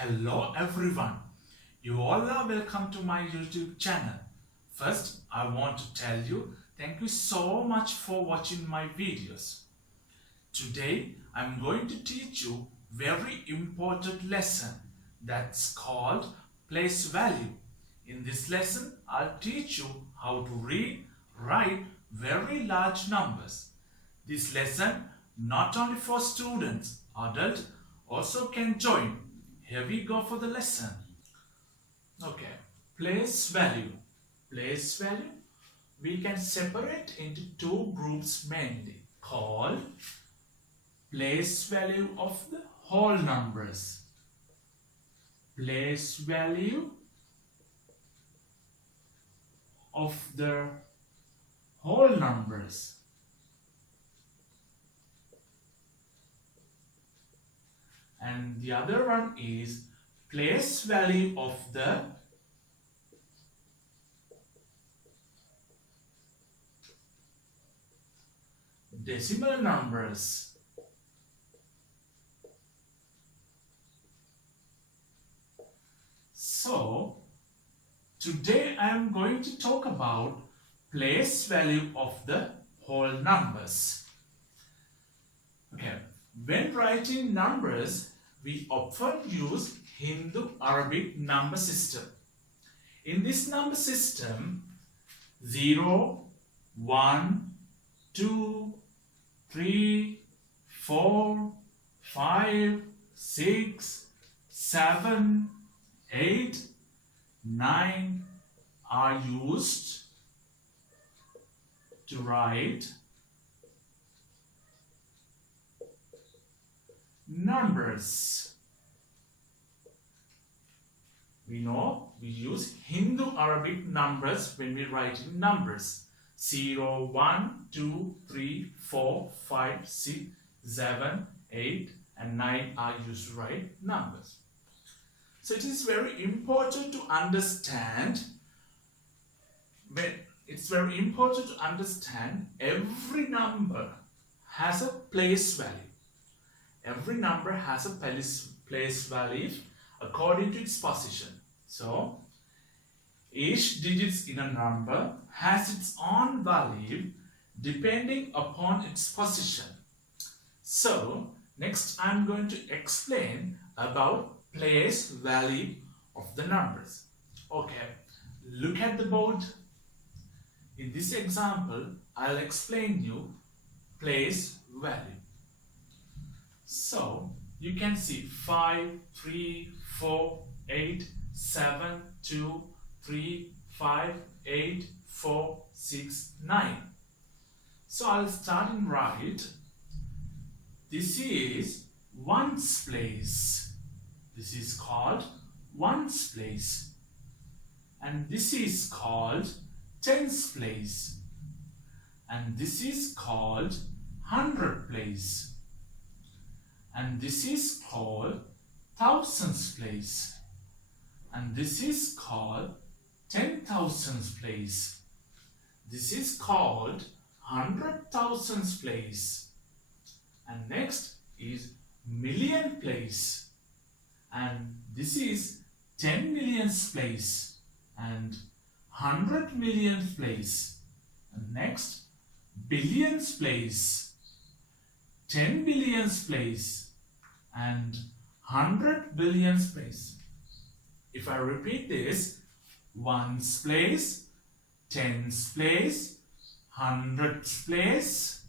Hello everyone, you all are welcome to my YouTube channel. First, I want to tell you thank you so much for watching my videos. Today, I'm going to teach you very important lesson that's called place value. In this lesson, I'll teach you how to read, write very large numbers. This lesson not only for students, adults also can join. Here we go for the lesson. Okay, place value. Place value we can separate into two groups mainly called place value of the whole numbers. Place value of the whole numbers. And the other one is place value of the decimal numbers. So, today I am going to talk about place value of the whole numbers. Okay. When writing numbers, we often use Hindu-Arabic number system. In this number system, 0, 1, 2, 3, 4, 5, 6, 7, 8, 9 are used to write numbers. We know we use Hindu-Arabic numbers when we write in numbers. 0, 1, 2, 3, 4, 5, 6, 7, 8 and 9 are used to write numbers. So it is very important to understand every number has a place value. Every number has a place value according to its position. So, each digit in a number has its own value depending upon its position. So, next I am going to explain about place value of the numbers. Okay, look at the board. In this example, I'll explain you place value. So, you can see 5, 3, 4, 8, 7, 2, 3, 5, 8, 4, 6, 9. So, I'll start in right. This is ones place. This is called ones place. And this is called tens place. And this is called hundred place. And this is called thousands place. And this is called 10,000s place. This is called 100,000s place. And next is million place. And this is 10 millions place. And 100 million place. And next billions place. 10 billions place. And 100 billions place. If I repeat this, ones place, tens place, hundreds place,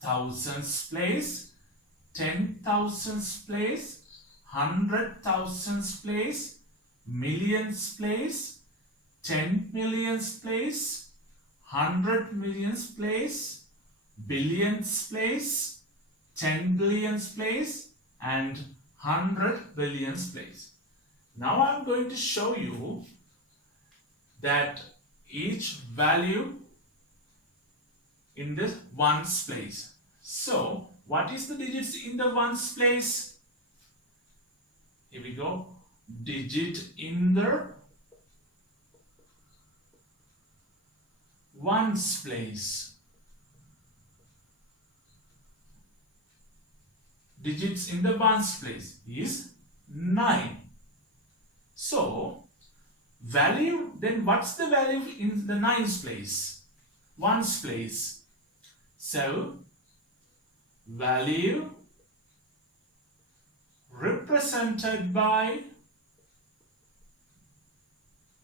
thousands place, 10,000s place, 100,000s place, millions place, 10 millions place, 100 millions place, billions place, 10 billions place, and 100 billions place. Now I am going to show you that each value in the ones place. So, what is the digits in the ones place? Here we go. Digit in the ones place. Digits in the ones place is 9. Value, then what's the value in the nines place? Ones place. So, value represented by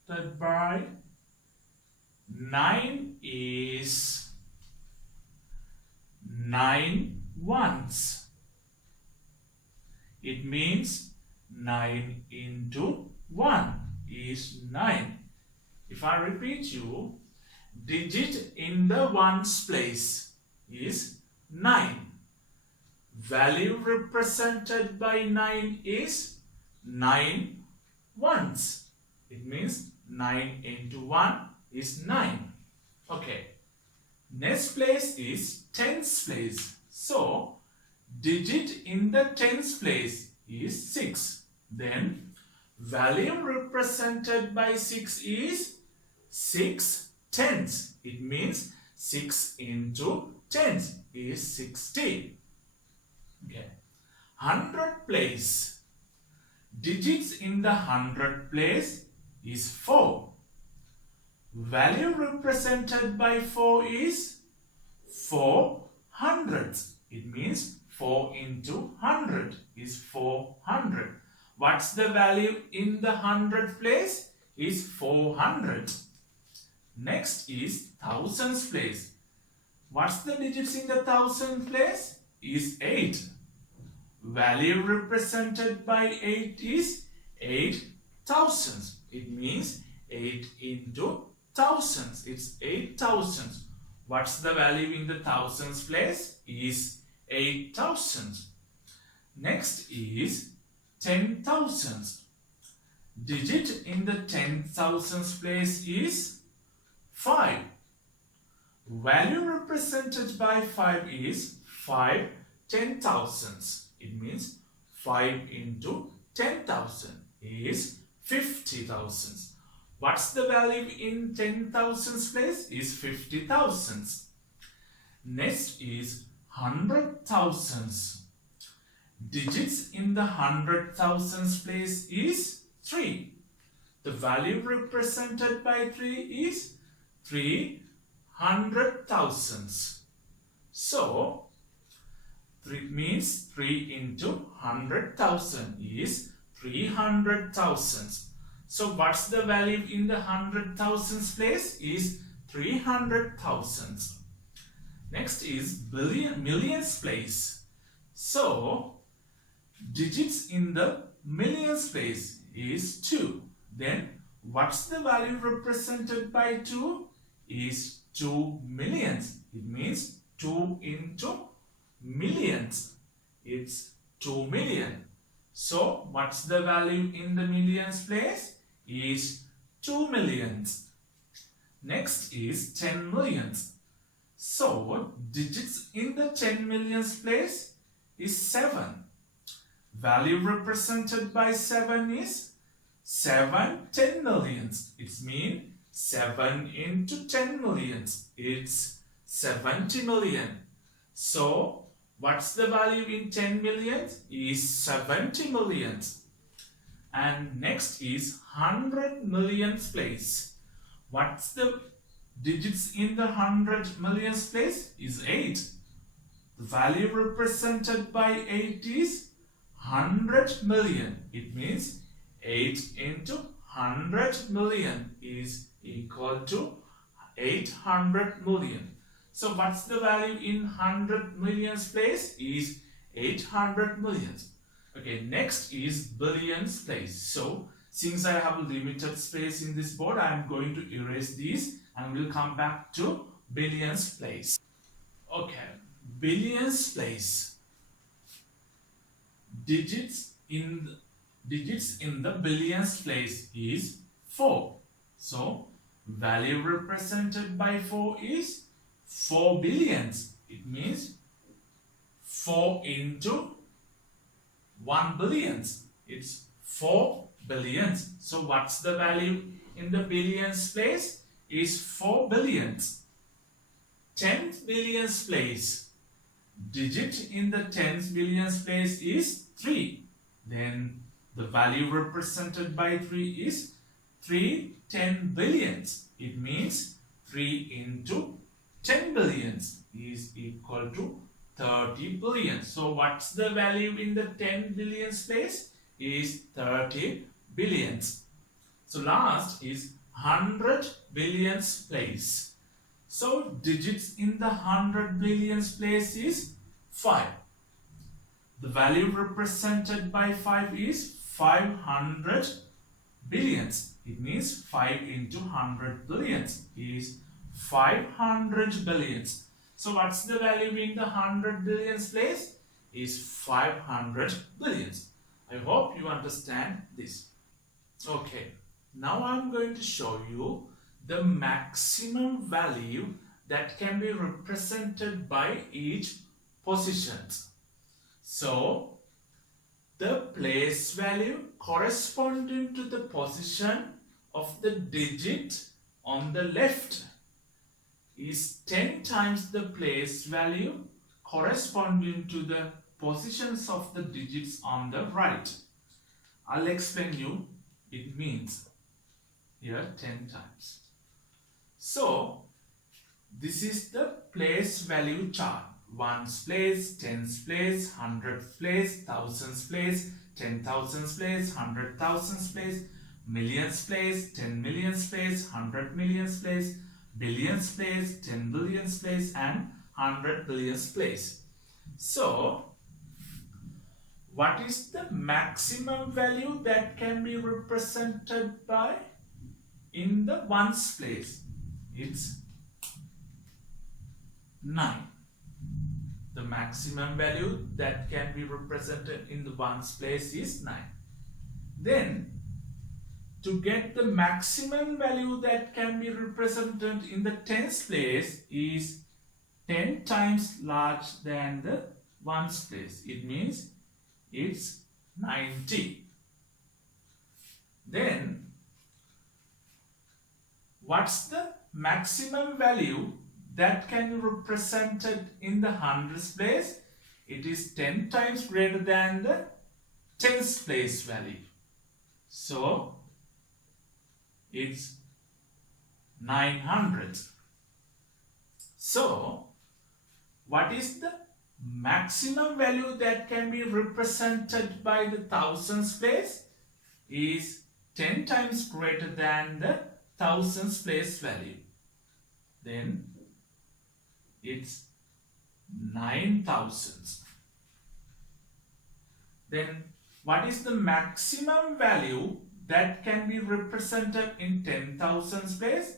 9 is 9 ones. It means 9 into 1 is 9. If I repeat you, digit in the ones place is 9. Value represented by 9 is 9 ones. It means 9 into 1 is 9. Okay. Next place is tens place. So, digit in the tens place is 6. Then, value represented by 6 is 6 tenths. It means 6 into tens is 60. Okay. 100 place. Digits in the 100 place is 4. Value represented by 4 is 4 hundredths. It means 4 into 100 is 400. What's the value in the 100th place? Is 400. Next is thousands place. What's the digits in the thousand place? Is 8. Value represented by 8 is 8 thousands. It means 8 into thousands. It's 8 thousands. What's the value in the thousands place? Is 8 thousands. Next is 10 thousands. Digit in the 10 thousands place is 5. Value represented by 5 is 5 ten thousands. It means 5 into 10,000 is 50 thousands. What's the value in 10 thousands place? Is 50 thousands. Next is 100 thousands. Digits in the 100 thousands place is 3. The value represented by 3 is 300 thousands. So, 3 means 3 into 100,000 is 300 thousands. So, what's the value in the 100,000s place? Is 300 thousands. Next is millions place. So, digits in the millions place is 2. Then, what's the value represented by 2? Is 2 millions. It means 2 into millions. It's 2 million. So, what's the value in the millions place? Is 2 millions. Next is 10 millions. So, digits in the 10 millions place is 7. Value represented by 7 is 7 10 millions. It means 7 into 10 millions. It's 70 million. So, what's the value in 10 millions? Is 70 millions. And next is 100 millions place. What's the digits in the 100 millions place? Is 8. The value represented by 8 is 100 million. It means 8 into 100 million is equal to 800 million. So what's the value in 100 millions place? Is 800 millions. Okay, next is billions place. So since I have a limited space in this board, I am going to erase these and we'll come back to billions place. Okay, billions place. Digits in the billions place is 4. So value represented by 4 is 4 billions. It means 4 into 1 billions. It's 4 billions. So what's the value in the billions place? Is 4 billions. 10 billions place. Digit in the 10 billions place is 3. Then the value represented by 3 is 3 10 billions. It means 3 into 10 billions is equal to 30 billion. So what's the value in the 10 billions place? Is 30 billions. So last is 100 billions place. So digits in the 100 billions place is 5. The value represented by 5 is 500 billions. It means 5 into 100 billions is 500 billions. So what's the value in the 100 billions place? Is 500 billions. I hope you understand this. Okay, now I'm going to show you the maximum value that can be represented by each positions. So the place value corresponding to the position of the digit on the left is 10 times the place value corresponding to the positions of the digits on the right. I'll explain you it means here 10 times. So this is the place value chart. Ones place, tens place, hundreds place, thousands place, 10,000s place, 100,000s place, millions place, 10 millions place, 100 millions place, billions place, 10 billions place, and 100 billions place. So what is the maximum value that can be represented by in the ones place? It's 9. The maximum value that can be represented in the ones place is 9. Then to get the maximum value that can be represented in the tens place is 10 times large than the ones place. It means it's 90. Then what's the maximum value that can be represented in the hundreds place? It is 10 times greater than the tens place value. So it's 900. So what is the maximum value that can be represented by the thousands place? Is 10 times greater than the thousands place value. Then it's 9,000. Then what is the maximum value that can be represented in 10,000s place?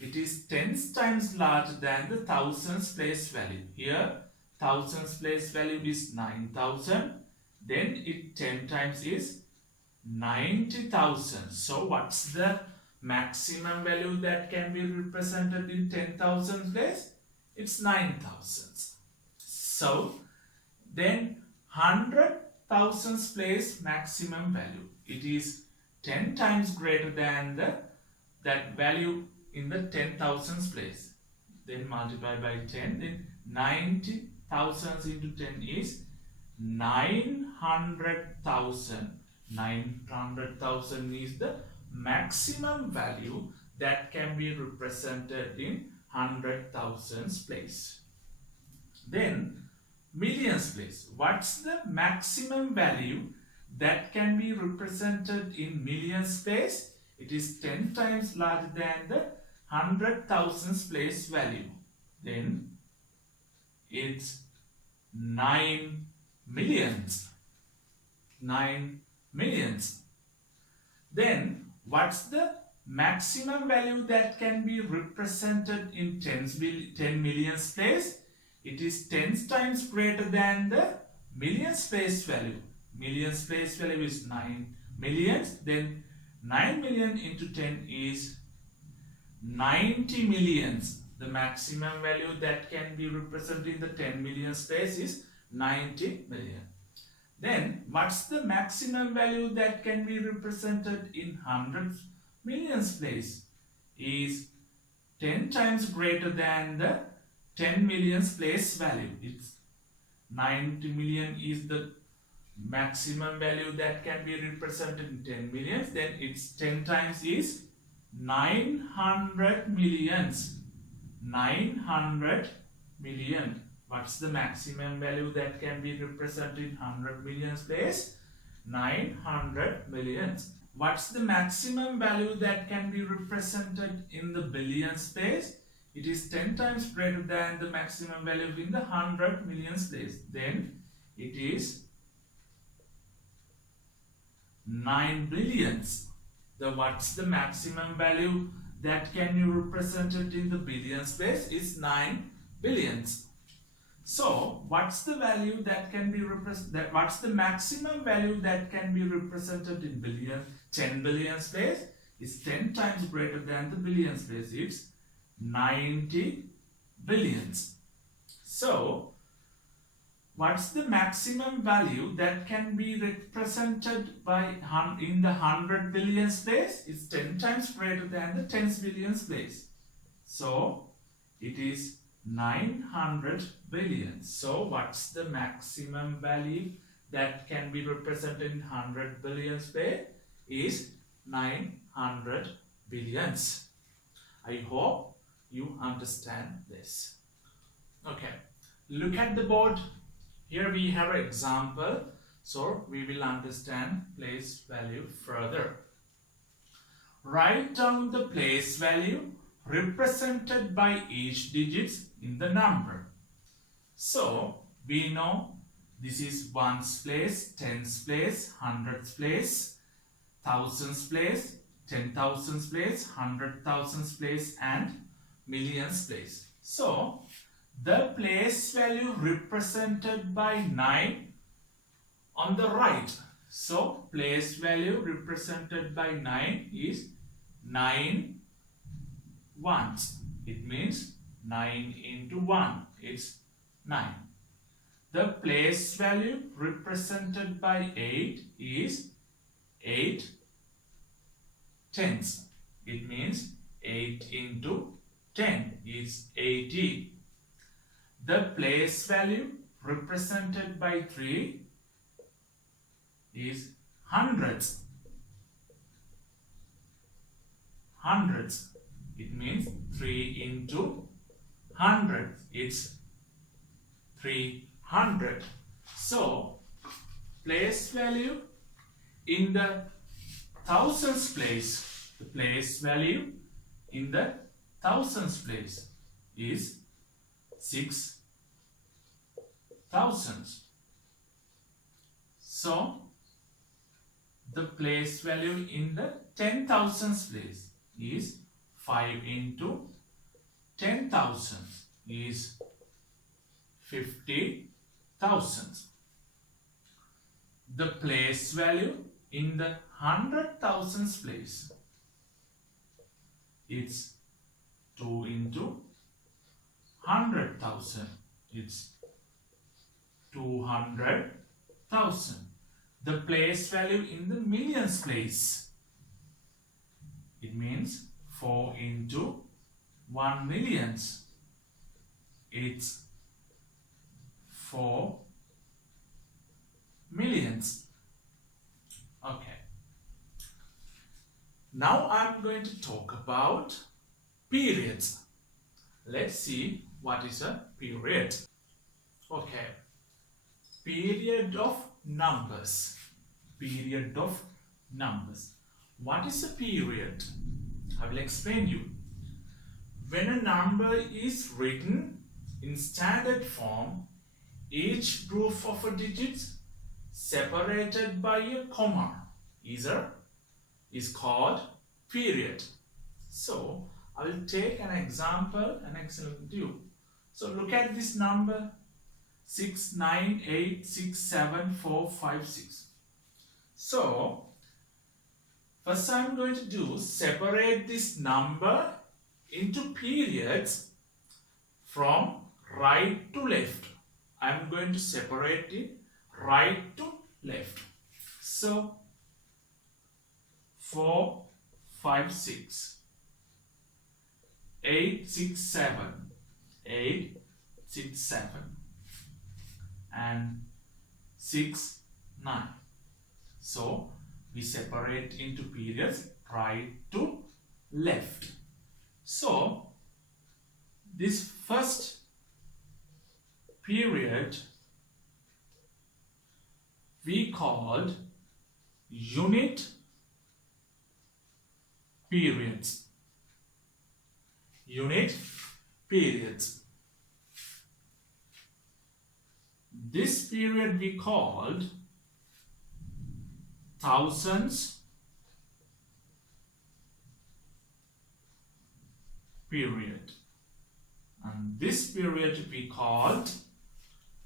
It is 10 times larger than the thousands place value. Here thousands place value is 9,000. Then it 10 times is 90,000. So what's the maximum value that can be represented in 10,000 place? It's 9,000. So then 100,000 place maximum value. It is 10 times greater than that value in the 10,000s place. Then multiply by 10. Then 90,000 into 10 is 900,000. 900,000 is the maximum value that can be represented in 100,000s place. Then millions place. What's the maximum value that can be represented in millions place? It is 10 times larger than the 100,000s place value. Then it's 9 millions. 9 millions. Then what's the maximum value that can be represented in 10 millions place? It is 10 times greater than the millions place value. Millions place value is 9 millions. Then 9 million into 10 is 90 millions. The maximum value that can be represented in the 10 million space is 90 million. Then what's the maximum value that can be represented in hundreds millions place? Is 10 times greater than the 10 millions place value. It's 90 million is the maximum value that can be represented in 10 millions, then its 10 times is 900 millions. 900 million. What's the maximum value that can be represented in 100 millions place? 900 millions. What's the maximum value that can be represented in the billions place? It is 10 times greater than the maximum value in the 100 millions place. Then it is 9 billions. What's the maximum value that can be represented in the billions place? Is 9 billions. So what's the value that can be represented? What's the maximum value that can be represented in billions? 10 billions place is 10 times greater than the billions place. It's 90 billions. So what's the maximum value that can be represented by in the 100 billions place? It's 10 times greater than the 10 billions place. So it is 900 billion. So what's the maximum value that can be represented in 100 billions place? Is 900 billions. I hope you understand this. Okay, look at the board. Here we have an example, so we will understand place value further. Write down the place value represented by each digit in the number. So we know this is ones place, tens place, hundreds place, thousands place, 10,000s place, 100,000s place, and millions place. So the place value represented by 9 on the right. So place value represented by 9 is 9 ones. It means 9 into 1. It's 9. The place value represented by 8 is 8 tens. It means 8 into 10 is 80. The place value represented by 3 is hundreds. Hundreds. It means 3 into 100. It's 300. So place value in the thousands place, the place value in the thousands place is 6,000. So the place value in the 10,000s place is 5 into 10,000 is 50,000. The place value in the 100,000s place, it's 2 into 100,000. It's 200,000. The place value in the millions place, it means 4 into 1 millions. It's 4 millions. Okay. Now I'm going to talk about periods. Let's see what is a period. Okay. Period of numbers. Period of numbers. What is a period? I will explain you. When a number is written in standard form, each group of a digit separated by a comma is called period. So I will take an example and explain to you. So look at this number 6986745 So first I'm going to do separate this number into periods from right to left. I'm going to separate it right to left. So 4, 5, 6, 8, 6, 7, 8, 6, 7, and 6, 9. So we separate into periods right to left. So this first period we called unit periods. Unit periods. This period we called thousands period, and this period we called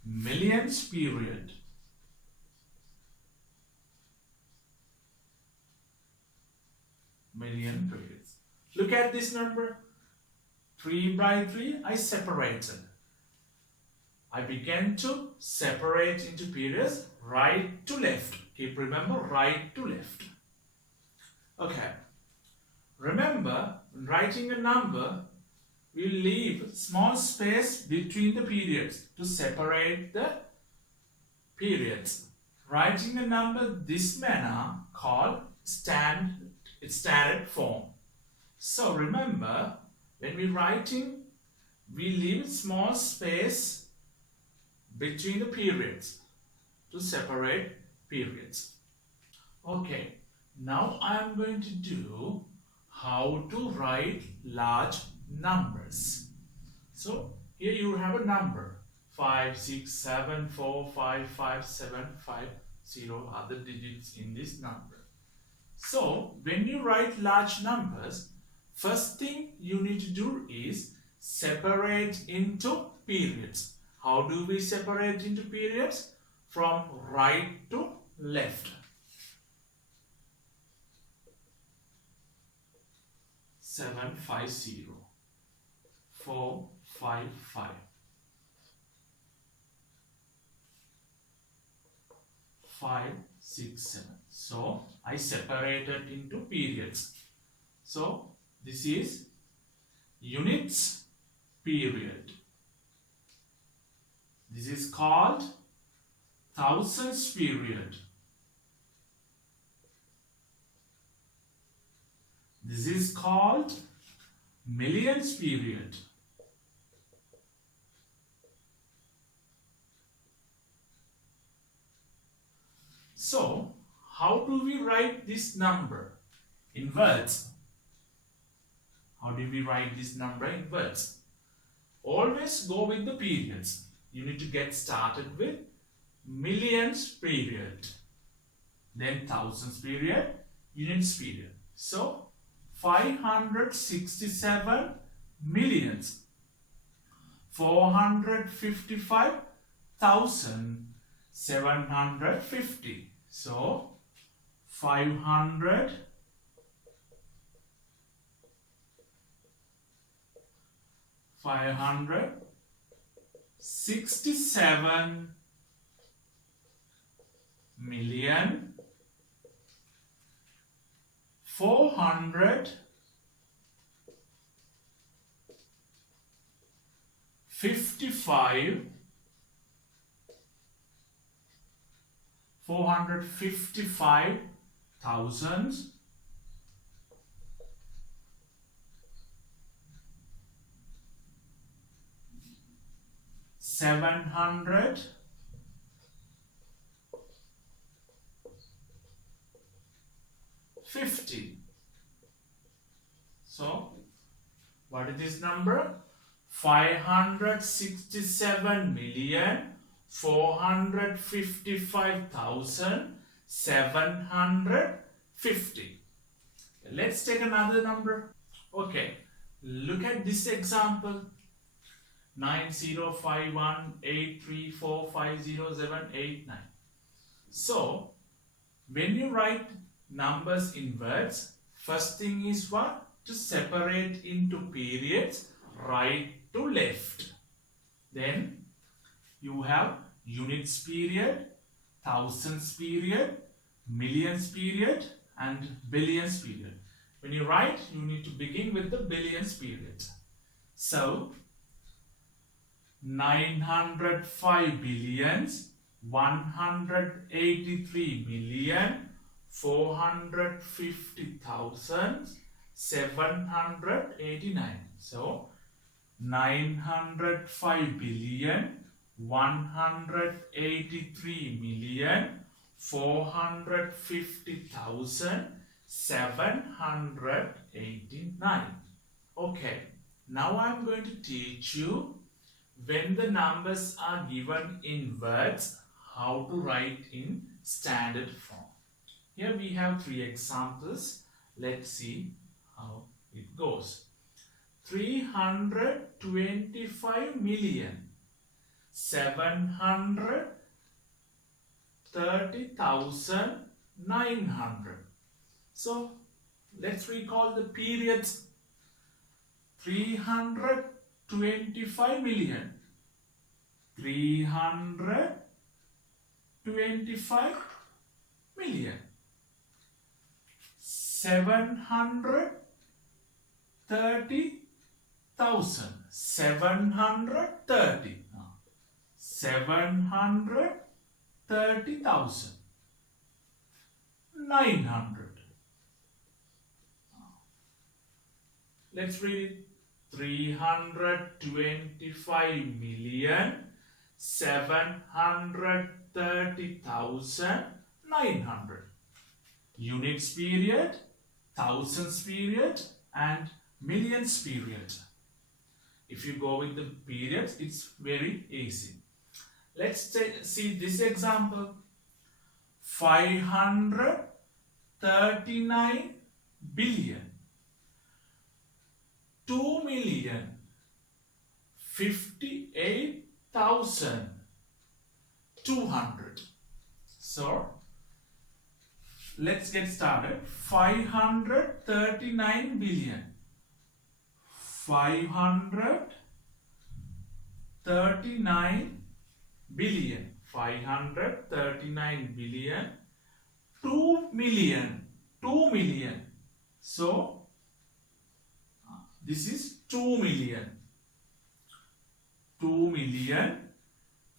millions period. Million periods. Look at this number 3 by 3. I separated. I began to separate into periods right to left. Keep remember, right to left. Okay. Remember, when writing a number, we leave small space between the periods to separate the periods. Writing a number this manner called standard form. So remember, when we're writing, we leave small space between the periods to separate periods. Okay, now I am going to do how to write large numbers. So here you have a number 5, 6, 7, 4, 5, 5, 7, 5, 0 other digits in this number. So when you write large numbers, first thing you need to do is separate into periods. How do we separate into periods? From right to left. 750, 455, 567. So I separated into periods. So this is units period. This is called thousands period. This is called millions period. So, how do we write this number in words? How do we write this number in words? Always go with the periods. You need to get started with millions period, then thousands period, units period. So 567 millions 455,750. So 567 million 455,000 750. So, what is this number? 567 million 455,750. Let's take another number. Okay, look at this example. 905183450789. So, when you write numbers in words, first thing is what? To separate into periods right to left. Then you have units period, thousands period, millions period and billions period. When you write, you need to begin with the billions period. So 905 billions 183,450,789. So 905,183,450,789. Okay, now I'm going to teach you when the numbers are given in words, how to write in standard form. Here we have three examples. Let's see how it goes. 325,730,900. So let's recall the periods. 325 million. 325 million. 730,000. 730. 730,000. 900. Let's read it. 325,730,900. Units period, thousands period, and millions period. If you go with the periods, it's very easy. Let's see this example. 539 billion. 2,058,200. So let's get started. 539 billion. 539 billion. 539 billion. 2 million. 2 million. So this is 2 million. 2 million.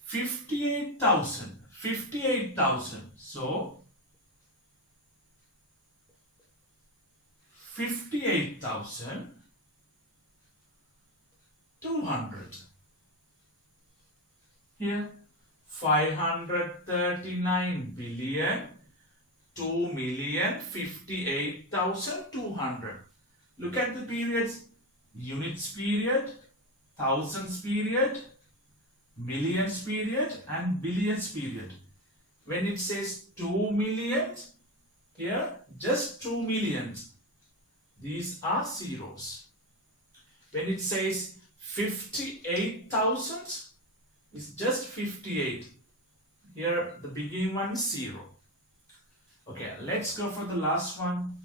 58,000. 58,000. So 58,200. Here 539 billion. 2 million. 58,200. Look at the periods. Units period, thousands period, millions period, and billions period. When it says 2 millions, here just 2 millions. These are zeros. When it says 58,000, it's just 58. Here the beginning one is 0. Okay, let's go for the last one.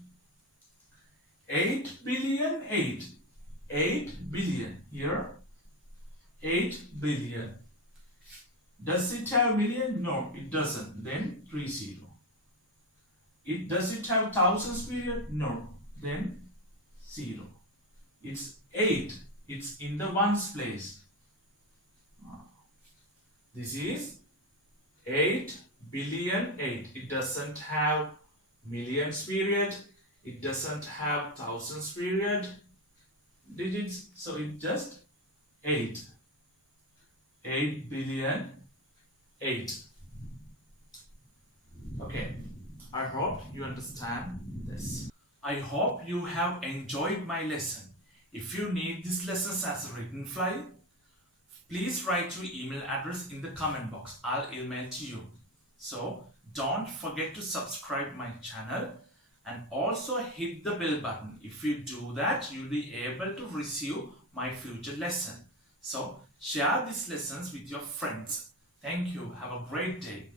8 billion 8. 8 billion. Here 8 billion. Does it have million? No, it doesn't. Then 30. Does it have thousands period? No. Then 0. It's 8. It's in the ones place. This is 8 billion 8. It doesn't have millions period. It doesn't have thousands period digits. So it's just 8. 8 billion 8. Okay. I hope you understand this. I hope you have enjoyed my lesson. If you need these lessons as a written file, please write your email address in the comment box. I'll email to you. So don't forget to subscribe my channel and also hit the bell button. If you do that, you'll be able to receive my future lesson. So share these lessons with your friends. Thank you. Have a great day.